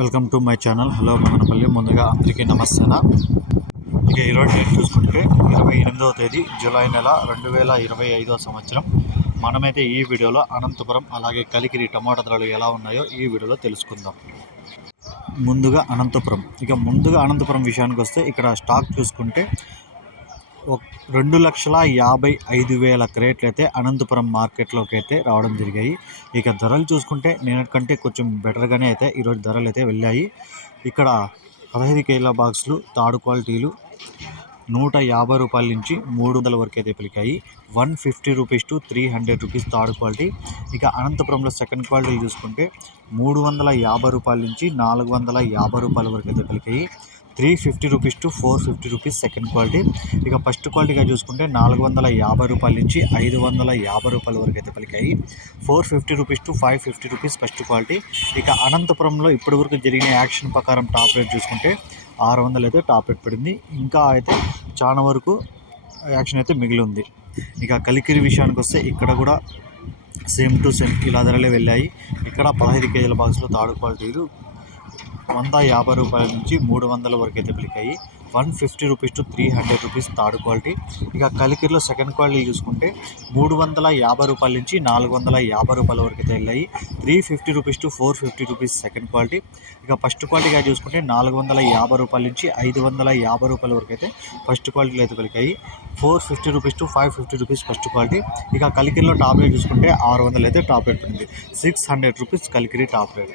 Welcome to my channel. Hello Madanapalle. ముందుగా అందరికీ నమస్తేనా ఇక ఈరోజు డేట్ చూసుకుంటే ఇరవై ఎనిమిదవ తేదీ జూలై నెల రెండు వేల ఇరవై ఐదవ సంవత్సరం. మనమైతే ఈ వీడియోలో అనంతపురం అలాగే కలికిరి టమాటా ధరలు ఎలా ఉన్నాయో ఈ వీడియోలో తెలుసుకుందాం. ముందుగా అనంతపురం. ఇక ముందుగా అనంతపురం విషయానికి వస్తే ఇక్కడ స్టాక్ చూసుకుంటే రెండు లక్షల యాభై ఐదు వేల క్రేట్లు అయితే అనంతపురం మార్కెట్లోకి అయితే రావడం జరిగాయి. ఇక ధరలు చూసుకుంటే నిన్నటి కంటే కొంచెం బెటర్గానే అయితే ఈరోజు ధరలు అయితే వెళ్ళాయి. ఇక్కడ పదహైదు కేజీల బాక్సులు తాడు క్వాలిటీలు నూట యాభై రూపాయల నుంచి మూడు వందల వరకు అయితే పలికాయి. One fifty rupees to three hundred rupees third quality. ఇక అనంతపురంలో సెకండ్ క్వాలిటీ చూసుకుంటే మూడు వందల యాభై రూపాయల నుంచి నాలుగు వందల యాభై రూపాయల వరకు అయితే పలికాయి. Three fifty rupees to four fifty rupees second quality. ఇక ఫస్ట్ క్వాలిటీగా చూసుకుంటే నాలుగు వందల యాభై రూపాయల నుంచి ఐదు వందల యాభై రూపాయల వరకు అయితే పలికాయి. Four fifty rupees to five fifty rupees first quality. ఇక అనంతపురంలో ఇప్పటి వరకు జరిగిన యాక్షన్ ప్రకారం టాప్ రేట్ చూసుకుంటే ఆరు వందలు అయితే టాప్ రేట్ పడింది. ఇంకా అయితే చాలా వరకు యాక్షన్ అయితే మిగిలి ఉంది. ఇక కలికిరి విషయానికి వస్తే ఇక్కడ కూడా సేమ్ టు సేమ్ ఇలా ధరలే వెళ్ళాయి. ఇక్కడ పదహైదు కేజీల బాక్స్లో తాడు క్వాలిటీలు వంద యాభై రూపాయల నుంచి మూడు వందల వరకు అయితే పలికాయి. One fifty rupees to three hundred rupees third quality. ఇక కలికిరిలో సెకండ్ క్వాలిటీ చూసుకుంటే మూడు వందల యాభై రూపాయల నుంచి నాలుగు వందల యాభై రూపాయల వరకు అయితే వెళ్ళాయి. Three fifty rupees to four fifty rupees second quality. ఇక ఫస్ట్ క్వాలిటీగా చూసుకుంటే నాలుగు వందల యాభై రూపాయల నుంచి ఐదు వందల యాభై రూపాయల వరకు అయితే ఫస్ట్ క్వాలిటీలో అయితే పలికాయి. Four fifty rupees to five fifty rupees first quality. ఇక కలికిరిలో టాప్ రేట్ చూసుకుంటే ఆరు వందలు అయితే టాప్ రేట్ ఉంది six hundred rupees Kalikiri top rate.